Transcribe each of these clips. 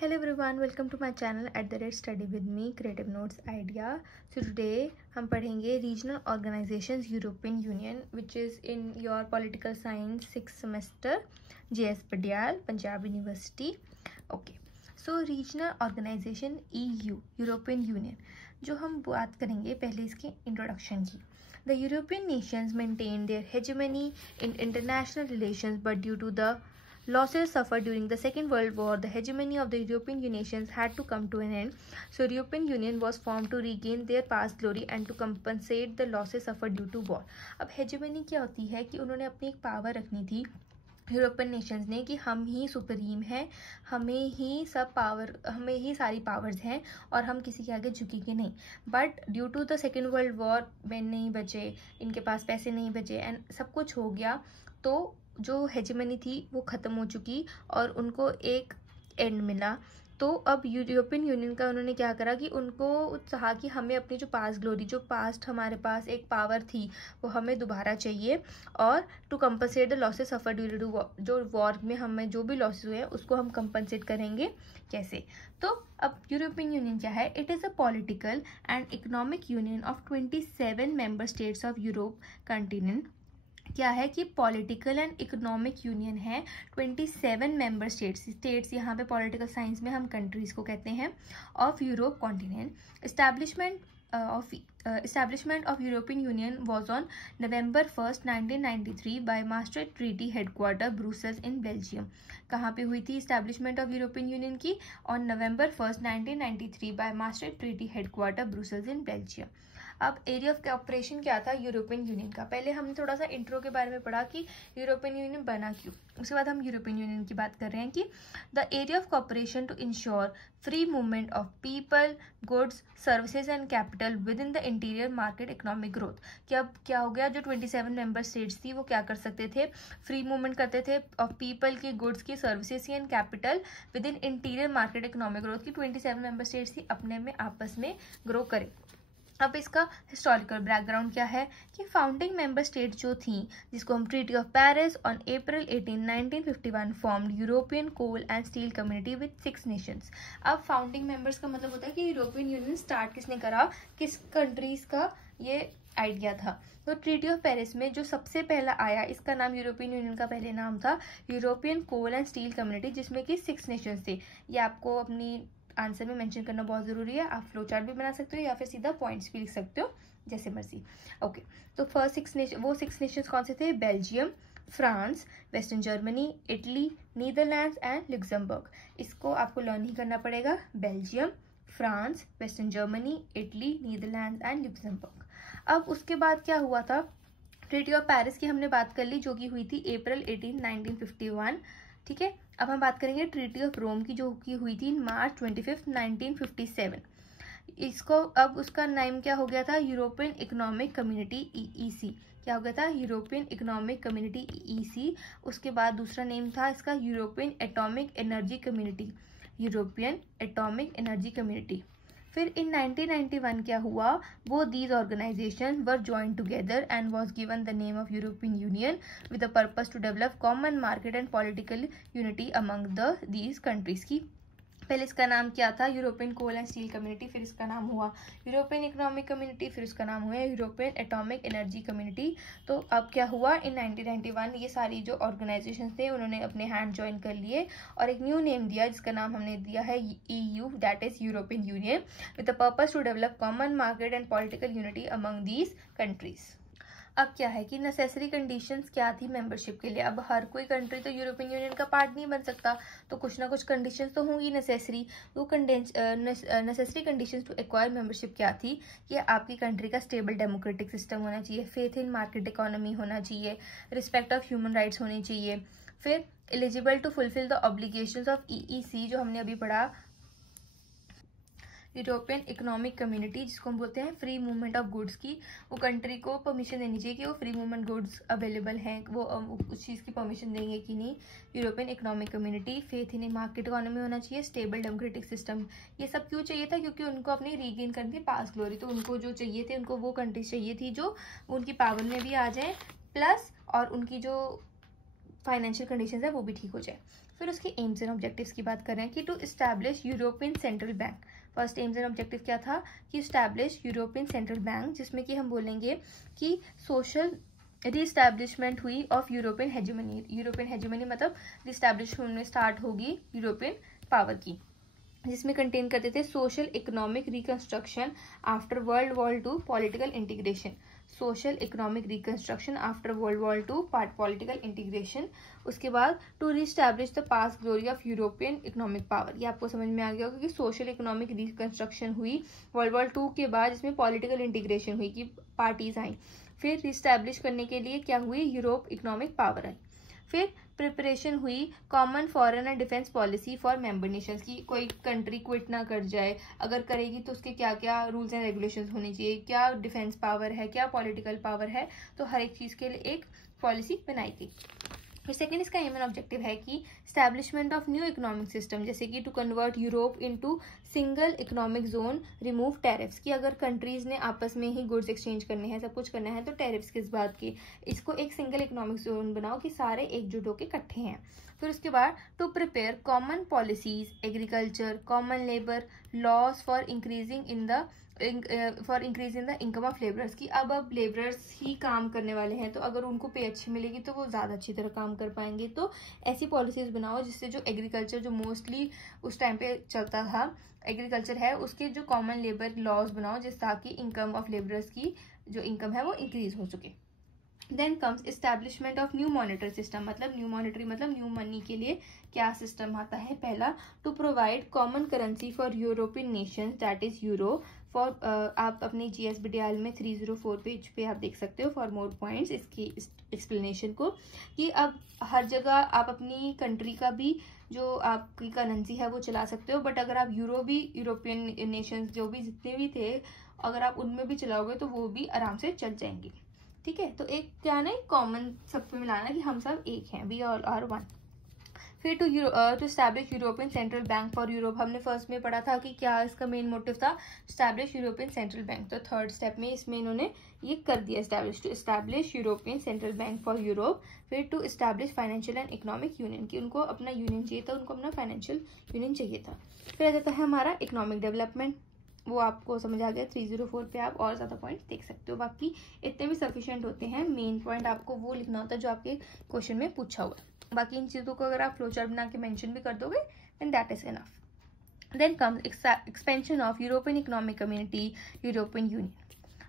Hello everyone, welcome to my channel @study with me creative notes idea. So today हम पढ़ेंगे regional organizations European Union which is in your political science 6th semester JS Padyal Punjab University. Okay, so regional organization EU European Union जो हम बात करेंगे पहले इसके introduction की. The European nations maintained their hegemony in international relations but due to the losses suffered during the Second World War, the hegemony of the European nations had to come to an end. So, European Union was formed to regain their past glory and to compensate the losses suffered due to war. अब hegemony क्या होती है कि उन्होंने अपनी एक power रखनी थी यूरोपियन नेशंस ने कि हम ही सुप्रीम हैं, हमें ही सारी पावर्स हैं और हम किसी के आगे झुकेंगे नहीं. But due to the second world war man नहीं बचे, इनके पास पैसे नहीं बचे एंड सब कुछ हो गया, तो जो हेजेमनी थी वो ख़त्म हो चुकी और उनको एक एंड मिला. तो अब यूरोपियन यूनियन का उन्होंने क्या करा कि उनको चाहा कि हमें अपनी जो पास्ट ग्लोरी, जो पास्ट हमारे पास एक पावर थी वो हमें दोबारा चाहिए और to compensate the losses suffer due to जो वॉर में हमें जो भी लॉसेस हुए हैं उसको हम कंपनसेट करेंगे. कैसे? तो अब यूरोपियन यूनियन क्या है? It is a political and economic union of 27 member states of Europe continent. क्या है कि पॉलिटिकल एंड इकोनॉमिक यूनियन है 27 मेंबर स्टेट्स यहाँ पे पॉलिटिकल साइंस में हम कंट्रीज को कहते हैं of Europe continent. Establishment of European Union was on November 1st, 1993 by Maastricht Treaty Headquarter Brussels in Belgium. कहाँ पे हुई थी इस्टेब्लिशमेंट ऑफ यूरोपियन यूनियन की? On November 1st, 1993 by Maastricht Treaty Headquarter Brussels in Belgium. अब area of operation क्या था European union का? पहले हमने थोड़ा सा इंट्रो के बारे में पढ़ा कि यूरोपियन यूनियन बना क्यों. उसके बाद हम यूरोपियन यूनियन की बात कर रहे हैं कि the area of cooperation to ensure free movement of people, goods, services and capital with in the interior market economic growth. कि अब क्या हो गया, जो 27 मेंबर स्टेट्स थी वो क्या कर सकते थे? फ्री मूवमेंट करते थे ऑफ पीपल की, गुड्स की, सर्विसेज की and capital with in interior market economic growth की 27 मेंबर स्टेट्स थी अपने में आपस में ग्रो करें. अब इसका हिस्टोरिकल बैकग्राउंड क्या है कि फाउंडिंग मेंबर स्टेट जो थी, जिसको हम treaty of Paris on April 18, 1951 formed European coal and steel community with 6 nations. अब फाउंडिंग मेंबर्स का मतलब होता है कि यूरोपियन यूनियन स्टार्ट किसने करा, किस कंट्रीज का ये आइडिया था. तो ट्रीटी ऑफ पेरिस में जो सबसे पहला आया, इसका नाम यूरोपियन यूनियन का पहले नाम था European coal and steel community, जिसमें कि 6 नेशंस थे. ये आपको अपनी आंसर में मेंशन करना बहुत ज़रूरी है. आप फ्लो चार्ट भी बना सकते हो या फिर सीधा पॉइंट्स भी लिख सकते हो, जैसे मर्जी. ओके, तो फर्स्ट 6 नेशंस कौन से थे? Belgium, France, western Germany, Italy, Netherlands and Luxembourg. इसको आपको लर्न ही करना पड़ेगा. Belgium, France, western Germany, Italy, Netherlands and Luxembourg. अब उसके बाद क्या हुआ था? ट्रीटी ऑफ पेरिस की हमने बात कर ली, जो कि हुई थी April 18, 1951. ठीक है. अब हम बात करेंगे ट्रीटी ऑफ रोम की, जो की हुई थी March 25, 1957. इसको अब उसका नाम क्या हो गया था? European economic community EEC. क्या हो गया था? European economic community EEC. उसके बाद दूसरा नेम था इसका European atomic energy community, European atomic energy community. फिर इन 1991 क्या हुआ? वो these organization were joined together and was given the name of European union with the purpose to develop common market and political unity among the these countries की. पहले इसका नाम क्या था? European coal and steel community. फिर इसका नाम हुआ यूरोपियन इकोनॉमिक कम्युनिटी. फिर इसका नाम हुआ यूरोपियन एटॉमिक एनर्जी कम्युनिटी. तो अब क्या हुआ? इन 1991 ये सारी जो ऑर्गेनाइजेशन थे उन्होंने अपने हैंड ज्वाइन कर लिए और एक न्यू नेम दिया, जिसका नाम हमने दिया है EU, that is European union, with the purpose to develop common market and political unity among these countries. अब क्या है कि नेसेसरी कंडीशंस क्या थी मेंबरशिप के लिए? अब हर कोई कंट्री तो यूरोपियन यूनियन का पार्ट नहीं बन सकता, तो कुछ ना कुछ कंडीशंस तो होंगी नेसेसरी. तो necessary conditions to acquire membership क्या थी कि आपकी कंट्री का स्टेबल डेमोक्रेटिक सिस्टम होना चाहिए, फेथ इन मार्केट इकोनॉमी होना चाहिए, रिस्पेक्ट ऑफ ह्यूमन राइट्स होनी चाहिए. फिर eligible to fulfil the obligations of EEC, जो हमने अभी पढ़ा, यूरोपियन इकोनॉमिक कम्युनिटी, जिसको हम बोलते हैं फ्री मूवमेंट ऑफ गुड्स की. वो कंट्री को परमिशन देनी चाहिए कि वो फ्री मूवमेंट गुड्स अवेलेबल हैं, वो उस चीज़ की परमिशन देंगे कि नहीं. European economic community, faith in market economy होना चाहिए, स्टेबल डेमोक्रेटिक सिस्टम. ये सब क्यों चाहिए था? क्योंकि उनको अपनी रीगेन करनी थी पास्ट ग्लोरी. तो उनको जो चाहिए थे, उनको वो कंट्रीज चाहिए थी जो उनकी पावर में भी आ जाए, प्लस और उनकी जो फाइनेंशियल कंडीशंस है वो भी ठीक हो जाए. फिर उसके एम्स एंड ऑब्जेक्टिव्स की बात कर रहे हैं कि to establish European central bank. First aims and objective क्या था कि इस्टेब्लिश यूरोपियन सेंट्रल बैंक, जिसमें कि हम बोलेंगे कि सोशल रीस्टैब्लिशमेंट हुई of European hegemony. European hegemony मतलब रीस्टैब्लिशमेंट में स्टार्ट होगी यूरोपियन पावर की, जिसमें कंटेन करते थे social economic reconstruction after world war two political integration. Social economic reconstruction after world war two political integration. उसके बाद to reestablish the past glory of European economic power. ये आपको समझ में आ गया क्योंकि सोशल इकोनॉमिक रिकंस्ट्रक्शन हुई वर्ल्ड वॉर 2 के बाद, जिसमें पॉलिटिकल इंटीग्रेशन हुई कि पार्टीज आई। फिर रिस्टैब्लिश करने के लिए क्या हुई, यूरोप इकोनॉमिक पावर आई। फिर प्रिपरेशन हुई common foreign and defence policy for member Nations की, कोई कंट्री क्विट ना कर जाए, अगर करेगी तो उसके क्या क्या रूल्स एंड रेगुलेशंस होने चाहिए, क्या डिफेंस पावर है, क्या पॉलिटिकल पावर है, तो हर एक चीज़ के लिए एक पॉलिसी बनाई गई। फिर सेकेंड इसका एम एंड ऑब्जेक्टिव है कि establishment of new economic system, जैसे कि to convert Europe into single economic zone, remove tariffs, कि अगर कंट्रीज ने आपस में ही गुड्स एक्सचेंज करने हैं, सब कुछ करना है, तो टैरिफ्स किस बात के, इसको एक सिंगल इकोनॉमिक जोन बनाओ कि सारे एकजुट होकर इकट्ठे हैं। फिर उसके बाद to prepare common policies, agriculture, common labour laws for increasing in the income of labourers, की अब लेबरर्स ही काम करने वाले हैं, तो अगर उनको पे अच्छी मिलेगी तो वो ज़्यादा अच्छी तरह काम कर पाएंगे। तो ऐसी पॉलिसीज़ बनाओ जिससे जो एग्रीकल्चर, जो मोस्टली उस टाइम पे चलता था एग्रीकल्चर है, उसके जो कॉमन लेबर लॉज बनाओ जिस ताकि इनकम ऑफ लेबरर्स की जो इनकम है वो इंक्रीज हो सके। Then comes establishment of new monetary system, मतलब न्यू मॉनेटरी मतलब न्यू मनी के लिए क्या सिस्टम आता है। पहला, to provide common currency for European nations that is euro for, आप अपनी GSBDL में 304 पेज पे आप देख सकते हो फॉर मोर पॉइंट्स इसकी एक्सप्लेनेशन को, कि अब हर जगह आप अपनी कंट्री का भी जो आपकी करेंसी है वो चला सकते हो, बट अगर आप यूरोपियन नेशंस जो भी जितने भी थे, अगर आप उनमें भी चलाओगे तो वो भी आराम से चल जाएंगे। ठीक है, तो एक क्या ना कॉमन सब पे मिलाना कि हम सब एक हैं, वी ऑल आर वन। फिर to establish European central Bank for Europe, हमने फर्स्ट में पढ़ा था कि क्या इसका मेन मोटिव था, एस्टैब्लिश यूरोपियन सेंट्रल बैंक, तो थर्ड स्टेप में इसमें इन्होंने ये कर दिया establish, to establish European central Bank for Europe. फिर to establish financial and economic union, कि उनको अपना यूनियन चाहिए था, उनको अपना फाइनेंशियल यूनियन चाहिए था। फिर आ जाता है हमारा इकोनॉमिक डेवलपमेंट, वो आपको समझ आ गया, 304 पे आप और ज़्यादा पॉइंट देख सकते हो, बाकी इतने भी सफिशिएंट होते हैं। मेन पॉइंट आपको वो लिखना होता है जो आपके क्वेश्चन में पूछा हुआ है, बाकी इन चीज़ों को अगर आप फ्लोचार्ट बना के मेंशन भी कर दोगे then that is enough. Then comes expansion of European economic community, European union.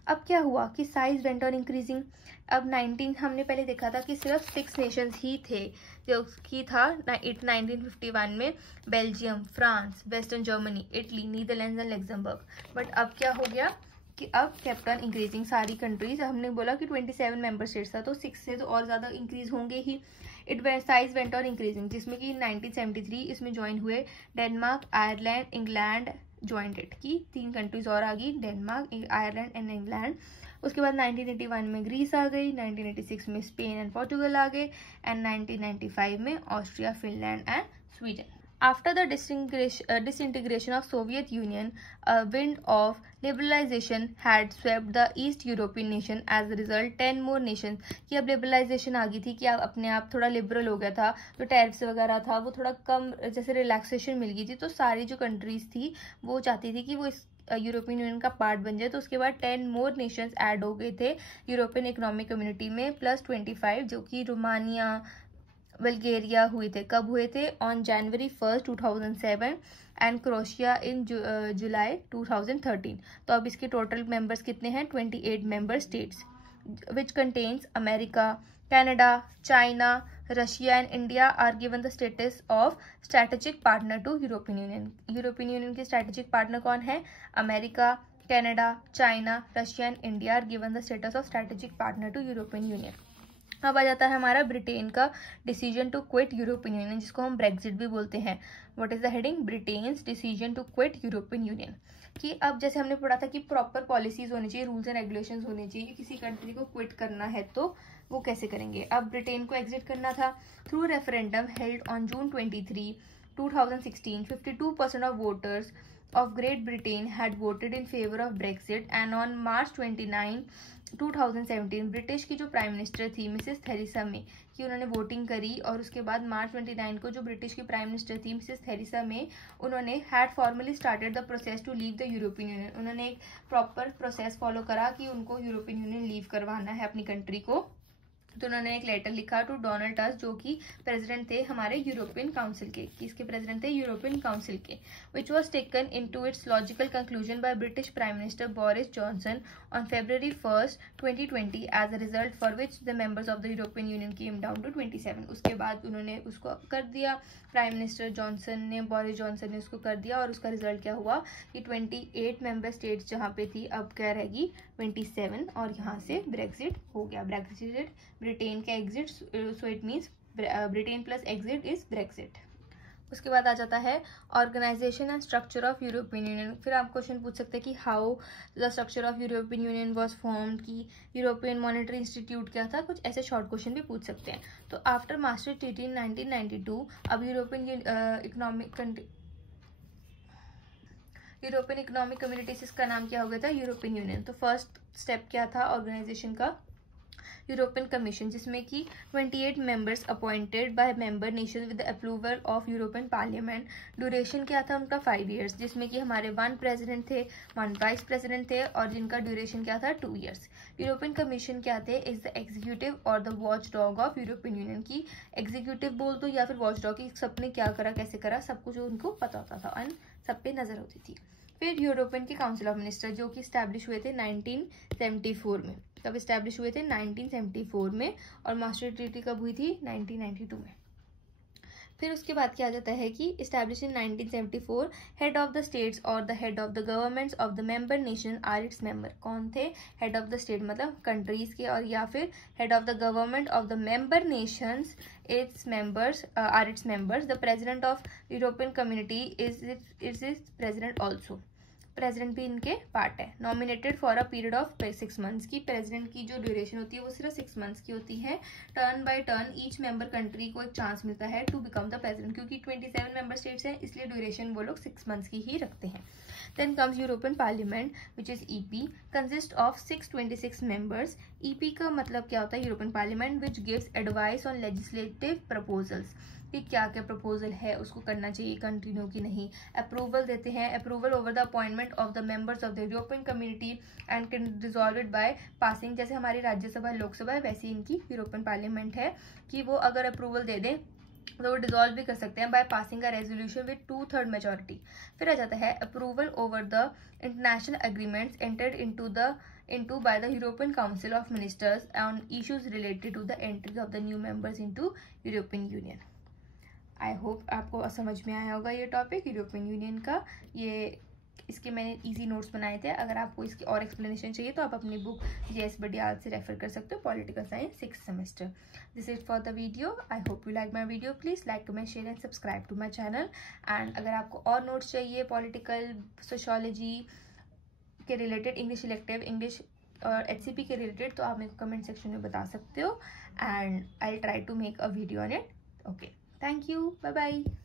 अब क्या हुआ कि साइज वेंट ऑन इंक्रीजिंग। अब 19 हमने पहले देखा था कि सिर्फ 6 नेशंस ही थे, जो की था 1951 में Belgium, France, western Germany, Italy, Netherlands and Luxembourg. But अब क्या हो गया कि अब केप्ट ऑन इंक्रीजिंग, सारी कंट्रीज, हमने बोला कि 27 मेंबर स्टेट्स था, तो 6 से तो और ज़्यादा इंक्रीज होंगे ही। साइज वेंट ऑन इंक्रीजिंग, जिसमें कि 1973 इसमें ज्वाइन हुए Denmark, Ireland, England joint it, की 3 कंट्रीज और आ गई, डेनमार्क, आयरलैंड एंड इंग्लैंड। उसके बाद 1981 में ग्रीस आ गई, 1986 में स्पेन एंड पोर्टुगल आ गए, एंड 1995 में Austria, Finland and Sweden. After the disintegration of Soviet Union, a wind of liberalization had swept the East European nation. As a result, 10 more nations, कि अब liberalization आ गई थी कि आप अपने आप थोड़ा लिबरल हो गया था, तो टैरिफ्स वगैरह था वो थोड़ा कम, जैसे रिलैक्सेशन मिल गई थी, तो सारी जो कंट्रीज थी वो चाहती थी कि वो इस यूरोपियन यूनियन का पार्ट बन जाए। तो उसके बाद 10 मोर नेशंस ऐड हो गए थे यूरोपियन इकोनॉमिक कम्युनिटी में, प्लस 25 जो कि रोमानिया, बल्गेरिया हुए थे। कब हुए थे? On January 1, 2007 and Croatia in July 2013। तो अब इसके टोटल मेंबर्स कितने हैं? 28 member states, which contains America, Canada, China, Russia and India are given the status of strategic partner to European union. European union के स्ट्रेटेजिक पार्टनर कौन है? America, Canada, China, Russia and India are given the status of strategic partner to European union. अब आ जाता है हमारा Britain का decision to quit European union, जिसको हम ब्रेक्जिट भी बोलते हैं। What is the heading? Britain's decision to quit European union. कि अब जैसे हमने पढ़ा था कि प्रॉपर पॉलिसीज होनी चाहिए, रूल्स एंड रेगुलेशंस होने चाहिए, किसी कंट्री को क्विट करना है तो वो कैसे करेंगे। अब ब्रिटेन को एग्जिट करना था through referendum held on June 23 2016, 52% of voters of Great Britain had voted in favor of Brexit, and on March 29, 2017 British की जो प्राइम मिनिस्टर थी मिसेस थेरेसा मे कि उन्होंने वोटिंग करी, और उसके बाद मार्च 29 को जो ब्रिटिश की प्राइम मिनिस्टर थी मिसेस थेरेसा मे, उन्होंने had formally started the process to leave the European union. उन्होंने एक प्रॉपर प्रोसेस फॉलो करा कि उनको यूरोपियन यूनियन लीव करवाना है अपनी कंट्री को। तो उन्होंने एक लेटर लिखा टू डोनाल्ड टस्क, जो कि प्रेसिडेंट थे हमारे यूरोपियन काउंसिल के, किसके प्रेसिडेंट थे, यूरोपियन काउंसिल के, which was taken in to its logical conclusion by British prime minister Boris Johnson on February 1, 2020, as a result for which the members of the European union came down to 27। उसके बाद उन्होंने उसको कर दिया, prime minister Johnson ने, Boris Johnson ने उसको कर दिया, और उसका रिजल्ट क्या हुआ कि 28 मेंबर स्टेट्स जहाँ पे थी अब क्या रहेगी 27, और यहाँ से ब्रेक्सिट हो गया। ब्रेक्सिट ब्रिटेन का exit, so it means Britain plus exit is Brexit. उसके बाद आ जाता है organisation and structure of European union. फिर आप क्वेश्चन पूछ सकते हैं कि how the structure of European union was formed, की यूरोपियन मॉनेटरी इंस्टीट्यूट क्या था, कुछ ऐसे शॉर्ट क्वेश्चन भी पूछ सकते हैं। तो आफ्टर मास्टर ट्रीटी इन 1992 अब यूरोपियन इकोनॉमिक कम्युनिटी, इसका नाम क्या हो गया था, यूरोपियन यूनियन। तो फर्स्ट स्टेप क्या था ऑर्गेनाइजेशन का, यूरोपियन कमीशन, जिसमें कि 28 members appointed by member nation with the approval of European parliament. Duration क्या था उनका 5 ईयर्स, जिसमें कि हमारे 1 प्रेसिडेंट थे, 1 वाइस प्रेसिडेंट थे, और जिनका ड्यूरेशन क्या था 2 ईयर्स। यूरोपियन कमीशन क्या थे, इज द एग्जीक्यूटिव और the watch dog of European union. की एग्जीक्यूटिव बोल दो या फिर वॉच डॉग, की सबने क्या करा, कैसे करा, सब कुछ उनको पता होता था एंड सब पे नजर होती थी। फिर यूरोपियन के काउंसिल ऑफ मिनिस्टर, जो कि स्टैब्लिश हुए थे 1974 में। कब स्टैब्लिश हुए थे, 1974 में, और मास्टर ट्रीटी कब हुई थी, 1992 में। फिर उसके बाद क्या आ जाता है कि establish in 1974, head of the states और the head of the governments of the member nation are its member. कौन थे, हेड ऑफ द स्टेट मतलब कंट्रीज के, और या फिर head of the government of the member nations its members are its members. The president of European community is its president also, president भी इनके part है। Nominated for a period of 6 months, की president की जो duration होती है वो सिर्फ 6 मंथ्स की होती है। Turn by turn each member country को एक चांस मिलता है टू बिकम द प्रेसिडेंट, क्योंकि 27 मेंबर स्टेट्स हैं इसलिए ड्यूरेशन वो लोग 6 मंथ्स की ही रखते हैं। Then comes European parliament which is EP, consist of 626 members. EP का मतलब क्या होता है, European parliament which gives advice on legislative proposals, कि क्या क्या प्रपोजल है उसको करना चाहिए कंटिन्यू की नहीं। अप्रूवल देते हैं, approval over the appointment of the members of the European community and can dissolve it by passing. जैसे हमारी राज्यसभा लोकसभा है वैसे इनकी यूरोपियन पार्लियामेंट है कि वो अगर अप्रूवल दे दें तो वो डिसॉल्व भी कर सकते हैं by passing a resolution with 2/3 majority. फिर आ जाता है approval over the international agreements entered into by the European Council of Ministers on issues related to the entry of the new members into European Union. I hope आपको समझ में आया होगा ये topic European union का। ये इसके मैंने इजी नोट्स बनाए थे, अगर आपको इसकी और एक्सप्लेनेशन चाहिए तो आप अपनी बुक JS बडियाल से रेफर कर सकते हो, political science 6th semester. This is for the video, I hope you like my video. Please like, comment, share and subscribe to my channel. And अगर आपको और नोट्स चाहिए पॉलिटिकल, सोशोलॉजी के related, English elective, English और HCP के related, तो आप मेरे को कमेंट सेक्शन में बता सकते हो and I try to make a video on it. Okay, thank you, bye bye।